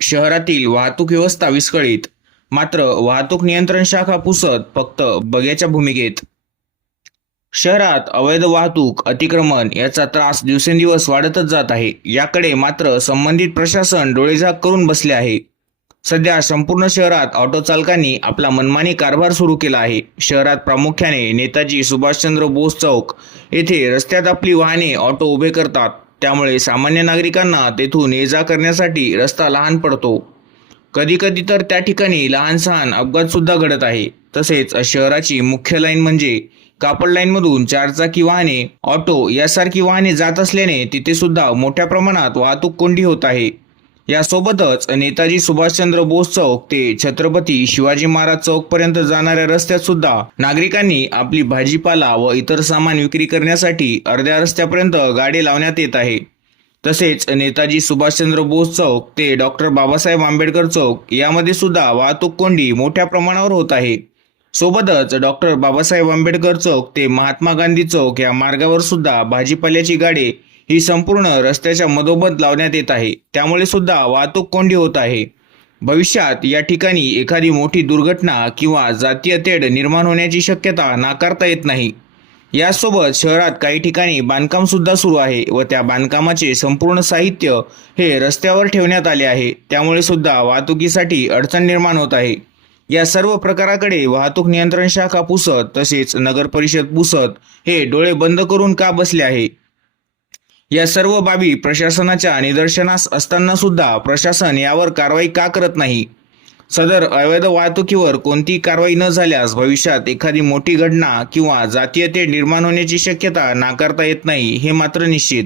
शहरातील वाहतूक व्यवस्था विस्कळीत. मात्र वाहतूक नियंत्रण शाखा पुसत फक्त बग्याच्या भूमिकेत. शहरात अवैध वाहतूक अतिक्रमण याचा त्रास दिवसेंदिवस वाढतच जात आहे. याकडे मात्र संबंधित प्रशासन डोळेझाक करून बसले आहे. सध्या संपूर्ण शहरात ऑटो चालकांनी आपला मनमानी कारभार सुरू केला आहे. शहरात प्रामुख्याने नेताजी सुभाषचंद्र बोस चौक येथे रस्त्यात आपली वाहने ऑटो उभे करतात. त्यामुळे सामान्य नागरिकांना तेथून ये जा करण्यासाठी रस्ता लहान पडतो. कधीकधी तर त्या ठिकाणी लहान सहान अपघात सुद्धा घडत आहे. तसेच शहराची मुख्य लाईन म्हणजे कापड लाईनमधून चारचाकी वाहने ऑटो यासारखी वाहने जात असल्याने तिथे सुद्धा मोठ्या प्रमाणात वाहतूक कोंडी होत आहे. यासोबतच नेताजी सुभाषचंद्र बोस चौक ते छत्रपती शिवाजी महाराज चौक पर्यंत जाणाऱ्या रस्त्यात सुद्धा नागरिकांनी आपली भाजीपाला व इतर सामान विक्री करण्यासाठी अर्ध्या रस्त्यापर्यंत गाडी लावण्यात येत आहे. तसेच नेताजी सुभाषचंद्र बोस चौक ते डॉक्टर बाबासाहेब आंबेडकर चौक यामध्ये सुद्धा वाहतूक कोंडी मोठ्या प्रमाणावर होत आहे. सोबतच डॉक्टर बाबासाहेब आंबेडकर चौक ते महात्मा गांधी चौक या मार्गावर सुद्धा भाजीपाल्याची गाडी ही संपूर्ण रस्त्याच्या मधोमध लावण्यात येत आहे. त्यामुळे सुद्धा वाहतूक कोंडी होत आहे. भविष्यात या ठिकाणी एखादी मोठी दुर्घटना किंवा जातीय तेढ निर्माण होण्याची शक्यता नाकारता येत नाही. यासोबत शहरात काही ठिकाणी बांधकाम सुद्धा सुरू आहे व त्या बांधकामाचे संपूर्ण साहित्य हे रस्त्यावर ठेवण्यात आले आहे. त्यामुळे सुद्धा वाहतुकीसाठी अडचण निर्माण होत आहे. या सर्व प्रकाराकडे वाहतूक नियंत्रण शाखा पुसत तसेच नगर परिषद पुसत हे डोळे बंद करून का बसले आहे? या सर्व बाबी प्रशासनाच्या निदर्शनास असताना सुद्धा प्रशासन यावर कारवाई का करत नाही? सदर अवैध वाहतुकीवर कोणतीही कारवाई न झाल्यास भविष्यात एखादी मोठी घटना किंवा जातीयते निर्माण होण्याची शक्यता नाकारता येत नाही हे मात्र निश्चित.